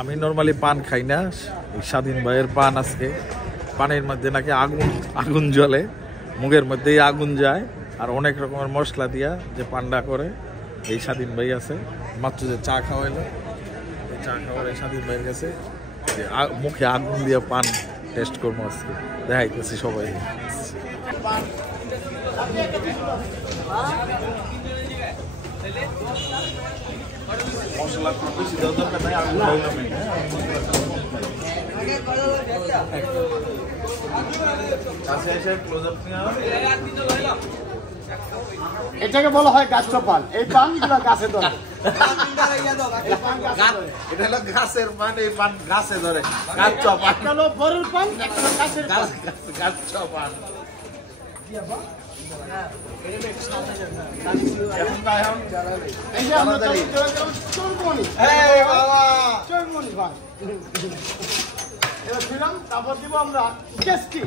আমি নরমালি পান খাই না, স্বাধীন ভাইয়ের পান আজকে। পানের মধ্যে নাকি আগুন জ্বলে, মুখের মধ্যেই আগুন যায়, আর অনেক রকমের মশলা দিয়া যে পানটা করে এই স্বাধীন ভাই আছে। মাত্র যে চা খাওয়াইলো, চা খাওয়ার এই স্বাধীন ভাইয়ের কাছে যে মুখে আগুন দিয়ে পান টেস্ট করবো আজকে, দেখাইতেছি সবাই। মশলা খুব বেশি দেওয়ার দরকার নাই, আগুন দিলাম। কাছে এসে ক্লোজ আপ নিয়ে এটাকে বলা হয় গাছ পান। এই পানগুলো গাছে ধরে, এটা হলো গাছের পান, এই পান গাছে ধরে। গাছ পান হলো বড়ের পান, একটা গাছের পান। গাছ পান এই যে আমরা চোরমণি, চোরমণি পান এবার দিলাম। তারপর দিব আমরা কেসকি।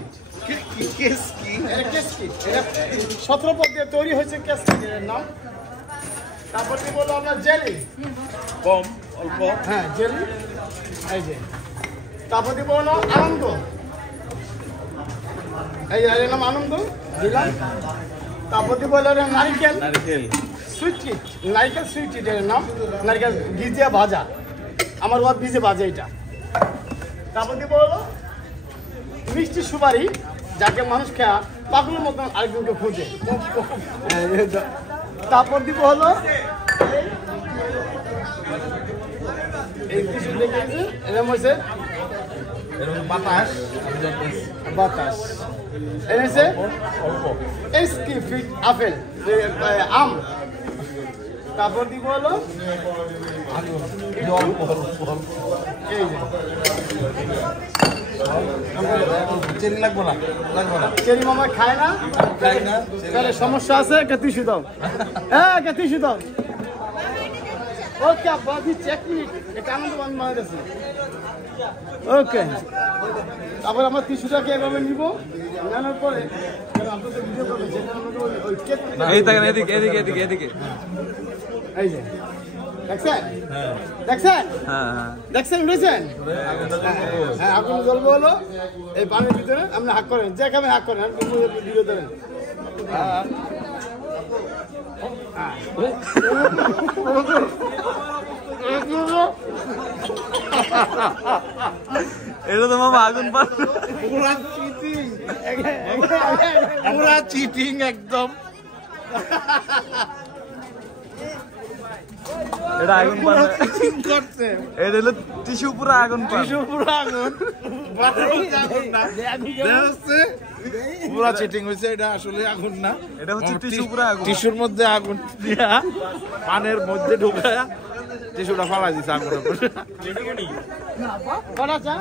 17 পদ দিয়ে তৈরি হয়েছে কেসকির নাম। তারপর দিব হলো আমরা জেলি, কম অল্প, হ্যাঁ জেলি এই যে। তারপর দিব হলো আনন্দ, এই যে এর নাম আনন্দ দিলাম। তারপর দিব হলো নারিকেল, সুইট কিট, নারিকেল সুইট কিট এর নাম। নারিকেল ভিজিয়ে ভাজা, আমার ওয়ার ভিজে ভাজা এটা। তারপর দিব হলো মিষ্টি সুপারি, যাকে মানুষ খেয়া পাগলের মতন আরেকজনকে খুঁজে। তারপর দিব হলো এই কিছু দেখেছি, এরকম হয়েছে বাতাস, বাতাস এনেছে এসকি ফিট আপেল, আম। তারপর দিব হলো এই যে চেরি লাগবো না, চেরি মামা খায় না, তাহলে সমস্যা আছে। একটা টিস্যু দাও, হ্যাঁ একটা টিস্যু দাও। ওকে আব্বা দিচ্ছি, 1 মিনিট, এটা আনন্দ আমি মারা গেছি। ওকে, তারপর আমরা টিস্যুটাকে এভাবে নিব, নেওয়ার পরে আপনাদের ভিডিও করবেন, এই যে দেখছেন, দেখছেন, দেখছেন, বুঝেছেন? হ্যাঁ, আগুন জ্বলবো হলো এই পানির ভিতরে। আপনি হাক করেন, যে খাবেন হাক করেন, ভিডিও দেবেন। এটা তো মামা আগুন পান, পুরা চিটিং একদম। এটা আগুন পান করছে, এটা হলো টিস্যু পুরো আগুন পান, টিস্যু পুরো আগুন, পুরা চিটিং হয়েছে। এটা আসলে আগুন না, এটা হচ্ছে টিস্যু পুরো আগুন। টিস্যুর মধ্যে আগুন দিয়া পানের মধ্যে ঢুকায়া টিস্যুটা ফালাই দিছে আগুনের উপরে। করা চা